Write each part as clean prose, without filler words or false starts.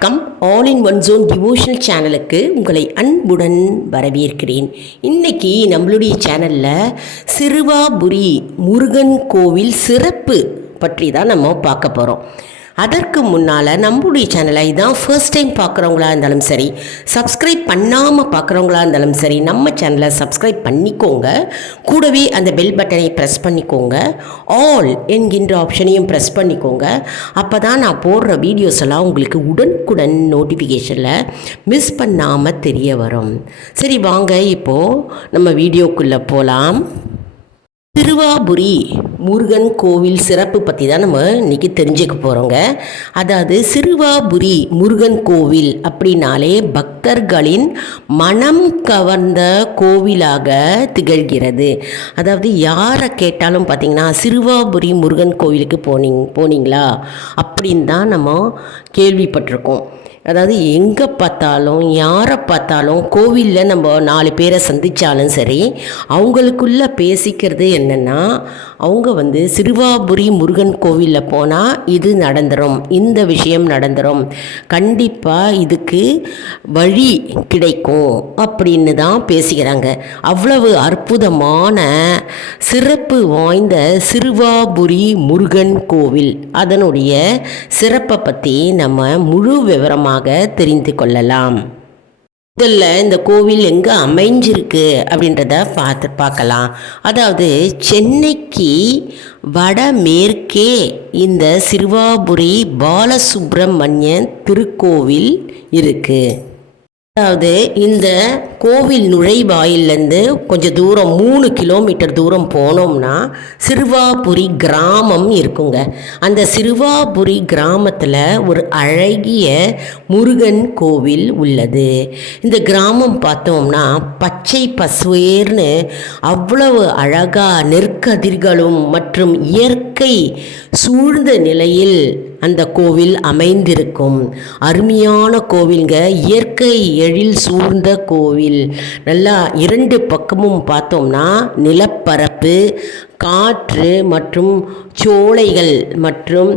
வணக்கம். All in one zone devotional சேனலுக்கு உங்களை அன்புடன் வரவேற்கிறேன். இன்னைக்கு நம்மளுடைய சேனலில் சிறுவாபுரி முருகன் கோவில் சிறப்பு பற்றி தான் நம்ம பார்க்க போகிறோம். அதற்கு முன்னால் நம்மளுடைய சேனலை இதான் ஃபர்ஸ்ட் டைம் பார்க்குறவங்களா இருந்தாலும் சரி, சப்ஸ்கிரைப் பண்ணாமல் பார்க்குறவங்களா இருந்தாலும் சரி, நம்ம சேனலை சப்ஸ்கிரைப் பண்ணிக்கோங்க. கூடவே அந்த பெல் பட்டனை ப்ரெஸ் பண்ணிக்கோங்க. ஆல் என்கின்ற ஆப்ஷனையும் ப்ரெஸ் பண்ணிக்கோங்க. அப்போ தான் நான் போடுற வீடியோஸ் எல்லாம் உங்களுக்கு உடனுக்குடன் நோட்டிஃபிகேஷனில் மிஸ் பண்ணாமல் தெரிய வரும். சரி, வாங்க இப்போது நம்ம வீடியோக்குள்ளே போகலாம். சிறுவாபுரி முருகன் கோவில் சிறப்பு பற்றி தான் நம்ம இன்றைக்கி தெரிஞ்சுக்க போகிறோங்க. அதாவது சிறுவாபுரி முருகன் கோவில் அப்படின்னாலே பக்தர்களின் மனம் கவர்ந்த கோவிலாக திகழ்கிறது. அதாவது யாரை கேட்டாலும் பார்த்திங்கன்னா சிறுவாபுரி முருகன் கோவிலுக்கு போனீங்களா அப்படின்னு தான் நம்ம கேள்விப்பட்டிருக்கோம். அதாவது எங்கே பார்த்தாலும் யாரை பார்த்தாலும் கோவிலில் நம்ம 4 பேரை சந்தித்தாலும் சரி, அவங்களுக்குள்ளே பேசிக்கிறது என்னென்னா, அவங்க சிறுவாபுரி முருகன் கோவிலில் போனால் இது நடந்துடும், இந்த விஷயம் நடந்துடும், கண்டிப்பாக இதுக்கு வழி கிடைக்கும் அப்படின்னு தான் பேசிக்கிறாங்க. அவ்வளவு அற்புதமான சிறப்பு வாய்ந்த சிறுவாபுரி முருகன் கோவில், அதனுடைய சிறப்பை பற்றி நம்ம முழு விவரமாக தெரிந்து கொள்ளலாம். முதல்ல இந்த கோவில் எங்கே அமைஞ்சிருக்கு அப்படின்றத பார்க்கலாம். அதாவது சென்னைக்கு வடமேற்கே இந்த சிறுவாபுரி பாலசுப்பிரமணியன் திருக்கோவில் இருக்குது. அதாவது இந்த கோவில் நுழைவாயிலேருந்து கொஞ்சம் தூரம் 3 கிலோமீட்டர் தூரம் போனோம்னா சிறுவாபுரி கிராமம் இருக்குங்க. அந்த சிறுவாபுரி கிராமத்தில் ஒரு அழகிய முருகன் கோவில் உள்ளது. இந்த கிராமம் பார்த்தோம்னா பச்சை பசுவேர்னு அவ்வளவு அழகாக நெற்கதிர்களும் மற்றும் இயற்கை சூழ்ந்த நிலையில் அந்த கோவில் அமைந்திருக்கும். அருமையான கோவில்ங்க. இயற்கை எழில் சூழ்ந்த கோவில். நல்லா 2 பக்கமும் பார்த்தோம்னா நிலப்பரப்பு, காற்று மற்றும் சோலைகள் மற்றும்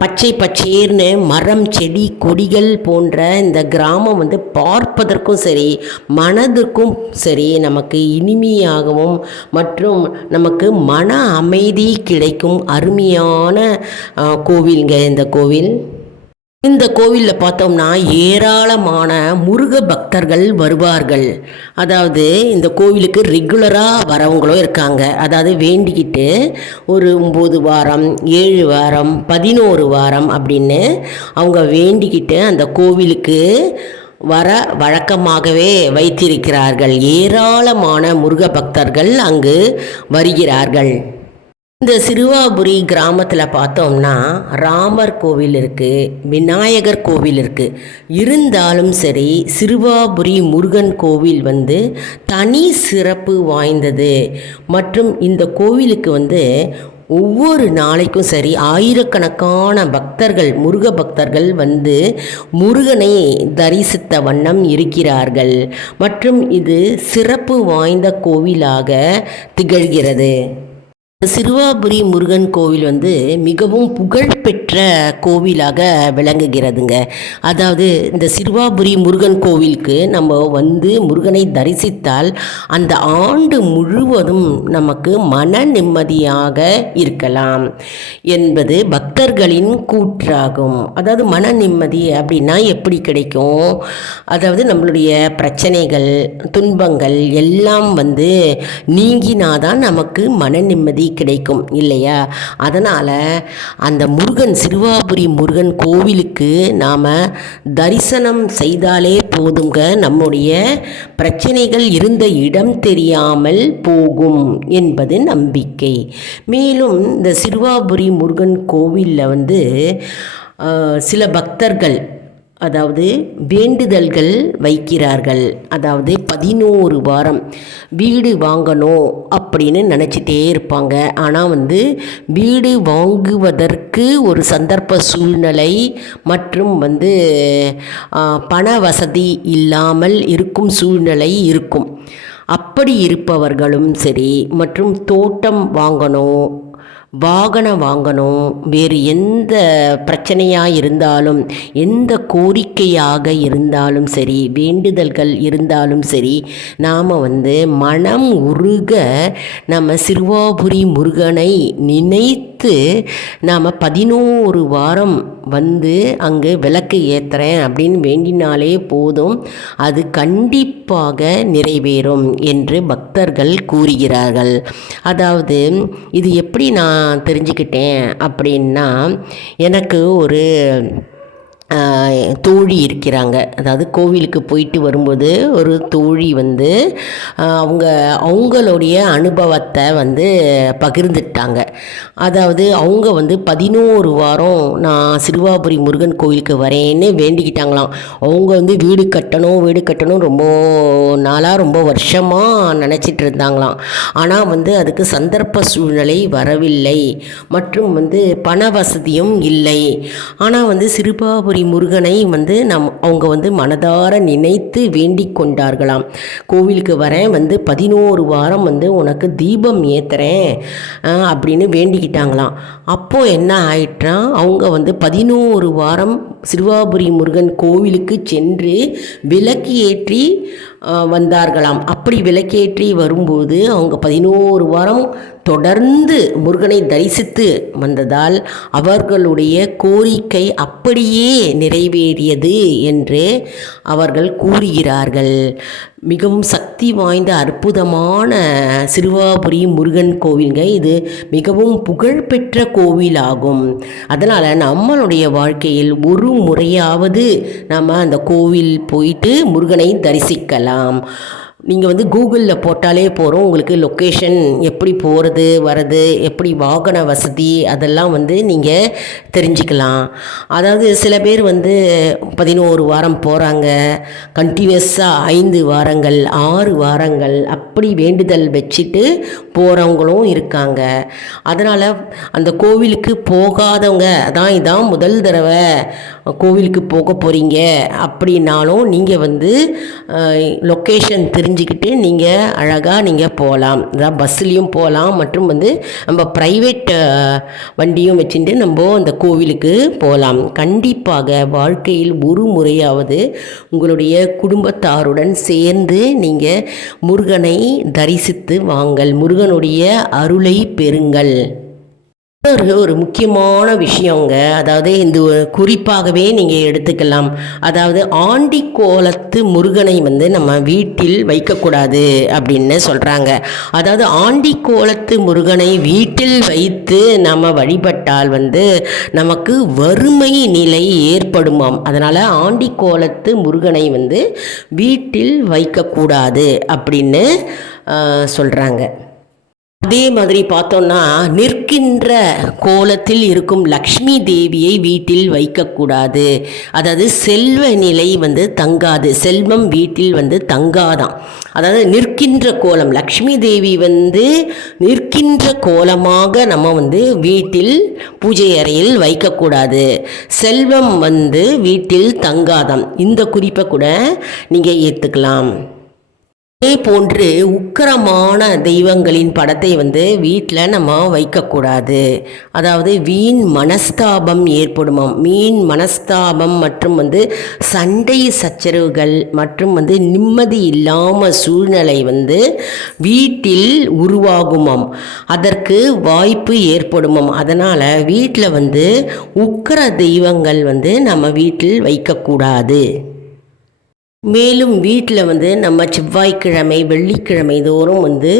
பச்சை பச்சேர்னு மரம் செடி கொடிகள் போன்ற இந்த கிராமம் பார்ப்பதற்கும் சரி, மனதுக்கும் சரி நமக்கு இனிமையாகவும் மற்றும் நமக்கு மன அமைதி கிடைக்கும் அருமையான கோவில்ங்க இந்த கோவில். இந்த கோவிலில் பார்த்தோம்னா ஏராளமான முருக பக்தர்கள் வருவார்கள். அதாவது இந்த கோவிலுக்கு ரெகுலராக வரவங்களும் இருக்காங்க. அதாவது வேண்டிக்கிட்டு ஒரு 9 வாரம் 7 வாரம் 11 வாரம் அப்படின்னு அவங்க வேண்டிக்கிட்டு அந்த கோவிலுக்கு வர வழக்கமாகவே வைத்திருக்கிறார்கள். ஏராளமான முருக பக்தர்கள் அங்கு வருகிறார்கள். இந்த சிறுவாபுரி கிராமத்தில் பார்த்தோம்னா ராமர் கோவில் இருக்குது, விநாயகர் கோவில் இருக்குது. இருந்தாலும் சரி, சிறுவாபுரி முருகன் கோவில் தனி சிறப்பு வாய்ந்தது. மற்றும் இந்த கோவிலுக்கு ஒவ்வொரு நாளைக்கும் சரி ஆயிரக்கணக்கான பக்தர்கள், முருக பக்தர்கள் முருகனை தரிசித்த வண்ணம் இருக்கிறார்கள். மற்றும் இது சிறப்பு வாய்ந்த கோவிலாக திகழ்கிறது. சிறுவாபுரி முருகன் கோவில் மிகவும் புகழ்பெற்ற கோவிலாக விளங்குகிறதுங்க. அதாவது இந்த சிறுவாபுரி முருகன் கோவிலுக்கு நம்ம முருகனை தரிசித்தால் அந்த ஆண்டு முழுவதும் நமக்கு மன நிம்மதியாக இருக்கலாம் என்பது பக்தர்களின் கூற்றாகும். அதாவது மன நிம்மதி அப்படின்னா எப்படி கிடைக்கும்? அதாவது நம்மளுடைய பிரச்சனைகள், துன்பங்கள் எல்லாம் நீங்கினாதான் நமக்கு மன நிம்மதி கிடைக்கும் இல்லையா? அதனால் அந்த முருகன், சிறுவாபுரி முருகன் கோவிலுக்கு நாம் தரிசனம் செய்தாலே போதுங்க, நம்முடைய பிரச்சனைகள் இருந்த இடம் தெரியாமல் போகும் என்பது நம்பிக்கை. மேலும் இந்த சிறுவாபுரி முருகன் கோவிலில் சில பக்தர்கள் அதாவது வேண்டுதல்கள் வைக்கிறார்கள். அதாவது 11 வாரம் வீடு வாங்கணும் அப்படின்னு நினச்சிட்டே இருப்பாங்க. ஆனால் வீடு வாங்குவதற்கு ஒரு சந்தர்ப்ப சூழ்நிலை மற்றும் பண வசதி இல்லாமல் இருக்கும் சூழ்நிலை இருக்கும். அப்படி இருப்பவர்களும் சரி, மற்றும் தோட்டம் வாங்கணும், வாகனம் வாங்கணும், வேறு எந்த பிரச்சனையாக இருந்தாலும், எந்த கோரிக்கையாக இருந்தாலும் சரி, வேண்டுதல்கள் இருந்தாலும் சரி, நாம் வந்து மனம் உருக நம்ம சிறுவாபுரி முருகனை நினைத்து நாம் 11 வாரம் வந்து அங்கே விளக்கு ஏற்றுறேன் அப்படின்னு வேண்டினாலே போதும், அது கண்டிப்பாக நிறைவேறும் என்று பக்தர்கள் கூறுகிறார்கள். அதாவது இது எப்படி நான் தெரிஞ்சுக்கிட்டேன் அப்படின்னா, எனக்கு ஒரு தோழி இருக்கிறாங்க. அதாவது கோவிலுக்கு போயிட்டு வரும்போது ஒரு தோழி வந்து அவங்களுடைய அனுபவத்தை வந்து பகிர்ந்துட்டாங்க. அதாவது அவங்க வந்து 11 வாரம் நான் சிறுவாபுரி முருகன் கோவிலுக்கு வரேன்னு வேண்டிக்கிட்டாங்களாம். அவங்க வந்து வீடு கட்டணும் ரொம்ப நாளாக ரொம்ப வருஷமாக நினச்சிட்டு இருந்தாங்களாம். ஆனால் வந்து அதுக்கு சந்தர்ப்ப சூழ்நிலை வரவில்லை மற்றும் வந்து பண வசதியும் இல்லை. ஆனால் வந்து சிறுவாபுரி முருகனை வந்து அவங்க வந்து மனதார நினைத்து வேண்டிக் கொண்டார்களாம். கோவிலுக்கு வரேன், வந்து 11 வாரம் வந்து உனக்கு தீபம் ஏற்றுறேன் அப்படின்னு வேண்டிக்கிட்டாங்களாம். அப்போது என்ன ஆயிட்டா, அவங்க வந்து 11 வாரம் சிறுவாபுரி முருகன் கோவிலுக்கு சென்று விளக்கு ஏற்றி வந்தார்களாம். அப்படி விளக்கேற்றி வரும்போது அவங்க 11 வாரம் தொடர்ந்து முருகனை தரிசித்து வந்ததால் அவர்களுடைய கோரிக்கை அப்படியே நிறைவேறியது என்று அவர்கள் கூறுகிறார்கள். மிகவும் சக்தி வாய்ந்த அற்புதமான சிறுவாபுரி முருகன் கோவில்ங்க. இது மிகவும் புகழ்பெற்ற கோவிலாகும். அதனால் நம்மளுடைய வாழ்க்கையில் ஒரு முறையாவது நம்ம அந்த கோவில் போயிட்டு முருகனை தரிசிக்கலாம். நீங்கள் வந்து கூகுளில் போட்டாலே போகிறோம், உங்களுக்கு லொக்கேஷன் எப்படி போகிறது வர்றது, எப்படி வாகன வசதி அதெல்லாம் வந்து நீங்கள் தெரிஞ்சுக்கலாம். அதாவது சில பேர் வந்து 11 வாரம் போகிறாங்க, கண்டினியூஸாக 5 வாரங்கள் 6 வாரங்கள் அப்படி வேண்டுதல் வச்சுட்டு போகிறவங்களும் இருக்காங்க. அதனால் அந்த கோவிலுக்கு போகாதவங்க இதான் முதல் தடவை கோவிலுக்கு போக போகிறீங்க அப்படின்னாலும் நீங்கள் வந்து லொக்கேஷன் தெரிஞ்சுக்கிட்டு நீங்கள் அழகாக நீங்கள் போகலாம். அதான் பஸ்ஸுலேயும் போகலாம் மற்றும் வந்து நம்ம ப்ரைவேட் வண்டியும் வச்சுட்டு நம்ம அந்த கோவிலுக்கு போகலாம். கண்டிப்பாக வாழ்க்கையில் ஒரு முறையாவது உங்களுடைய குடும்பத்தாருடன் சேர்ந்து நீங்கள் முருகனை தரிசித்து வாங்கள், முருகனுடைய அருளை பெறுங்கள். ஒரு முக்கியமான விஷயங்க, அதாவது இந்த குறிப்பாகவே நீங்கள் எடுத்துக்கலாம். அதாவது ஆண்டி கோலத்து முருகனை வந்து நம்ம வீட்டில் வைக்கக்கூடாது அப்படின்னு சொல்கிறாங்க. அதாவது ஆண்டி கோலத்து முருகனை வீட்டில் வைத்து நம்ம வழிபட்டால் வந்து நமக்கு வறுமை நிலை ஏற்படுமாம். அதனால் ஆண்டி கோலத்து முருகனை வந்து வீட்டில் வைக்கக்கூடாது அப்படின்னு சொல்கிறாங்க. அதே மாதிரி பார்த்தோன்னா, நிற்கின்ற கோலத்தில் இருக்கும் லக்ஷ்மி தேவியை வீட்டில் வைக்கக்கூடாது. அதாவது செல்வ நிலை வந்து தங்காது, செல்வம் வீட்டில் வந்து தங்காதான். அதாவது நிற்கின்ற கோலம், லக்ஷ்மி தேவி வந்து நிற்கின்ற கோலமாக நம்ம வந்து வீட்டில் பூஜை அறையில் வைக்கக்கூடாது. செல்வம் வந்து வீட்டில் தங்காதாம். இந்த குறிப்பை கூட நீங்கள் ஏற்றுக்கலாம். அதே போன்று உக்கிரமான தெய்வங்களின் படத்தை வந்து வீட்டில் நம்ம வைக்கக்கூடாது. அதாவது வீண் மனஸ்தாபம் ஏற்படுமாம். வீண் மனஸ்தாபம் மற்றும் வந்து சண்டை சச்சரவுகள் மற்றும் வந்து நிம்மதி இல்லாமல் சூழ்நிலை வந்து வீட்டில் உருவாகுமாம். அதற்கு வாய்ப்பு ஏற்படுமாம். அதனால் வீட்டில் வந்து உக்கிர தெய்வங்கள் வந்து நம்ம வீட்டில் வைக்கக்கூடாது. மேலும் வீட்டில் வந்து நம்ம செவ்வாய்க்கிழமை வெள்ளிக்கிழமை தோறும் வந்து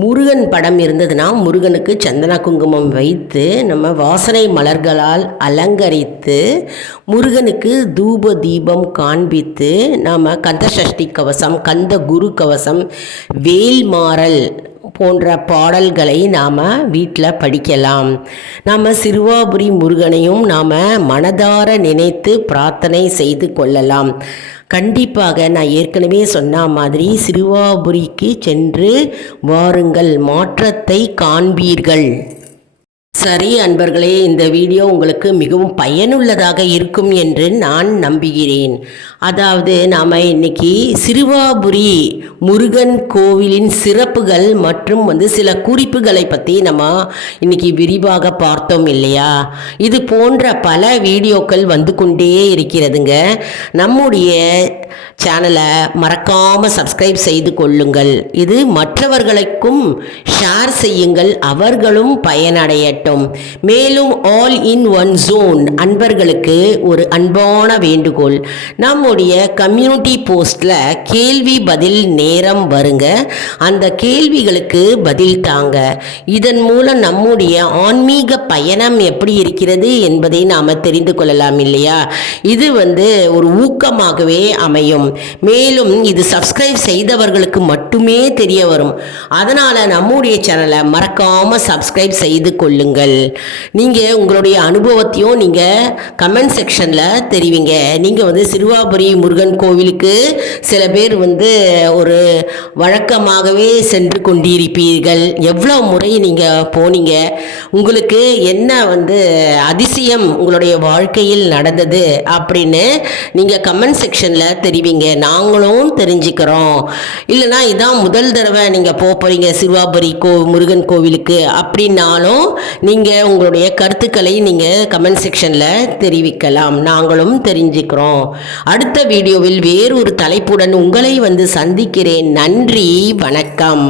முருகன் படம் இருந்ததுன்னா முருகனுக்கு சந்தன குங்குமம் வைத்து நம்ம வாசனை மலர்களால் அலங்கரித்து முருகனுக்கு தூப தீபம் காண்பித்து நாம் கந்த சஷ்டி கவசம், கந்த குரு கவசம், வேல்மாறல் போன்ற பாடல்களை நாம் வீட்டில் படிக்கலாம். நாம் சிறுவாபுரி முருகனையும் நாம் மனதார நினைத்து பிரார்த்தனை செய்து கொள்ளலாம். கண்டிப்பாக நான் ஏற்கனவே சொன்ன மாதிரி சிறுவாபுரிக்கு சென்று வாருங்கள், மாற்றத்தை காண்பீர்கள். சரி அன்பர்களே, இந்த வீடியோ உங்களுக்கு மிகவும் பயனுள்ளதாக இருக்கும் என்று நான் நம்புகிறேன். அதாவது நாம் இன்னைக்கு சிறுவாபுரி முருகன் கோவிலின் சிறப்புகள் மற்றும் சில குறிப்புகளை பற்றி நம்ம இன்னைக்கு விரிவாக பார்த்தோம் இல்லையா? இது போன்ற பல வீடியோக்கள் வந்து கொண்டே இருக்கிறதுங்க. நம்முடைய சேனலை மறக்காமல் சப்ஸ்கிரைப் செய்து கொள்ளுங்கள். இது மற்றவர்களுக்கும் ஷேர் செய்யுங்கள், அவர்களும் பயனடையட்டும். மேலும் ஆல் இன் ஒன் ஜோன் அன்பர்களுக்கு ஒரு அன்பான வேண்டுகோள், நம்முடைய கம்யூனிட்டி போஸ்டில் கேள்வி பதில் நேரம் வருங்க. அந்த கேள்விகளுக்கு பதில் தாங்க. இதன் மூலம் நம்முடைய ஆன்மீக பயணம் எப்படி இருக்கிறது என்பதை நாம் தெரிந்து கொள்ளலாம் இல்லையா? இது ஒரு ஊக்கமாகவே அமையும். மேலும் இது சப்ஸ்கிரைப் செய்தவர்களுக்கு மட்டுமே தெரிய வரும். அதனால் நம்முடைய சேனலை மறக்காமல் சப்ஸ்கிரைப் செய்து கொள்ளுங்கள். நீங்கள் உங்களுடைய அனுபவத்தையும் நீங்கள் கமெண்ட் செக்ஷனில் தெரிவிங்க. நீங்கள் சிறுவாபுரி முருகன் கோவிலுக்கு சில பேர் ஒரு வழக்கமாகவே சென்று கொண்டிருப்பீர்கள். எவ்வளோ முறை நீங்கள் போனீங்க, உங்களுக்கு என்ன அதிசயம் உங்களுடைய வாழ்க்கையில் நடந்தது அப்படின்னு நீங்கள் கமெண்ட் செக்ஷனில் தெரிவிங்க. நாங்களும் தெரிஞ்சுக்கிறோம். இல்லைனா இதான் முதல் தடவை நீங்கள் போகிறீங்க சிறுவாபுரி முருகன் கோவிலுக்கு அப்படின்னாலும் நீங்கள் உங்களுடைய கருத்துக்களை நீங்கள் கமெண்ட் செக்ஷனில் தெரிவிக்கலாம். நாங்களும் தெரிஞ்சுக்கிறோம். அடுத்த வீடியோவில் வேறொரு தலைப்புடன் உங்களை சந்திக்கிறேன். நன்றி, வணக்கம்.